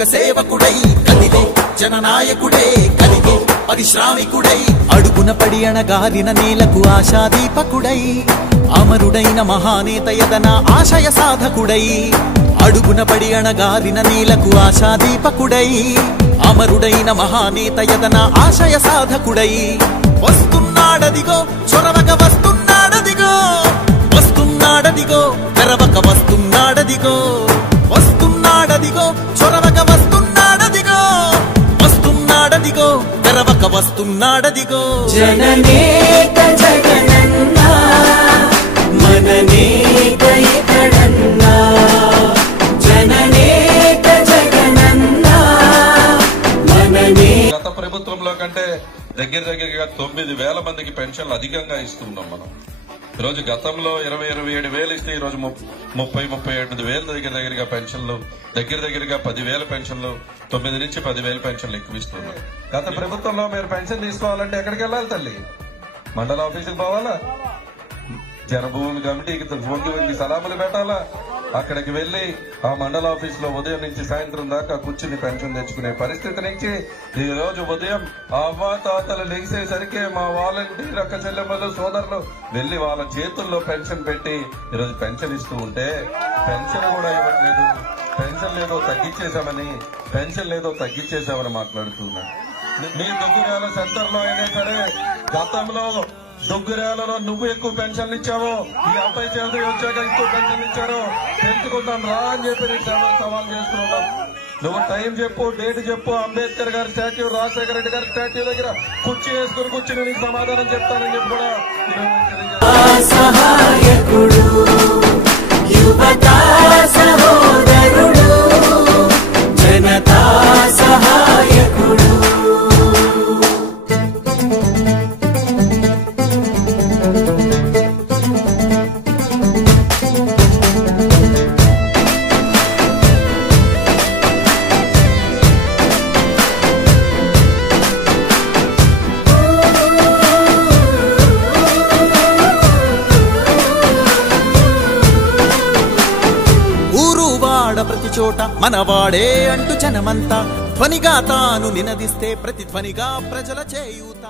ఒక సేవకుడై కదిలే జననాయకుడే కలిగే పరిశ్రామికుడై అడుగున పడి అణగారిన నేలకు ఆశాదీపకుడై అమరుడైన మహానేత యదన ఆశయ సాధకుడై అడుగున పడి అణగారిన నేలకు ఆశాదీపకుడై అమరుడైన మహానేత యదన ఆశయ సాధకుడై వస్తున్నాడదిగో చొరవక వస్తున్నాడదిగో వస్తున్నాడదిగో తెరవక వస్తున్నాడదిగో వస్తున్నాడదిగో చొరవక వస్తున్నాడదిగో వస్తున్నాడదిగో తెరవక వస్తున్నాడదిగో జననేత జగనన్నా మననేత ఇతడన్నా జననేత జగనన్నా మననే గత ప్రభుత్వంలో కంటే దగ్గరగా 9,000 మందికి పెన్షన్లు అధికంగా ఇస్తున్నాం మనం. ఈరోజు గతంలో 27,000 ఇస్తే ఈరోజు 30,37,000 దగ్గరగా పెన్షన్లు దగ్గరగా 10,000 పెన్షన్లు 9 నుంచి 10,000 పెన్షన్లు ఎక్కువ ఇస్తున్నాం. గత ప్రభుత్వంలో మీరు పెన్షన్ తీసుకోవాలంటే ఎక్కడికి వెళ్ళాలి తల్లి? మండల ఆఫీసుకి పోవాలా? జనభూమి కమిటీకి ఫోన్కి వెళ్ళి సలాములు పెట్టాలా? అక్కడికి వెళ్లి ఆ మండల ఆఫీస్ లో ఉదయం నుంచి సాయంత్రం దాకా కూర్చుని పెన్షన్ తెచ్చుకునే పరిస్థితి నుంచి ఈ రోజు ఉదయం అవ్వాతాతలు లేచేసరికి మా వాలంటీర్ అక్క చెల్లెమ్మలు సోదరులు వెళ్లి వాళ్ళ చేతుల్లో పెన్షన్ పెట్టి ఈరోజు పెన్షన్ ఇస్తూ ఉంటే పెన్షన్ కూడా ఇవ్వట్లేదు. పెన్షన్ లేదో తగ్గించేసామని మాట్లాడుతున్నారు. మీ దుగ్గురాల సెంటర్ లో అయినా సరే గతంలో దుగ్గురాలలో నువ్వు ఎక్కువ పెన్షన్లు ఇచ్చావో ఈ అబ్బాయి చౌదరి వచ్చాక ఎక్కువ పెన్షన్లు ఇచ్చారో తెలుసుకుందాం రా అని చెప్పి నీకు సవాల్ చేసుకున్నాం. నువ్వు టైం చెప్పు, డేట్ చెప్పు. అంబేద్కర్ గారి స్టాట్యూ, రాజశేఖర రెడ్డి గారి స్టాట్యూ దగ్గర కుర్చీ వేసుకుని కూర్చుని నీకు సమాధానం చెప్తానని చెప్పి కూడా సహాయకుడు యువతా సహోదరుడు జనతా సహాయకుడు ప్రతి చోట మనవాడే అంటూ జనమంతా ధ్వనిగా తాను నినదిస్తే ప్రతిధ్వనిగా ప్రజల చేయూత.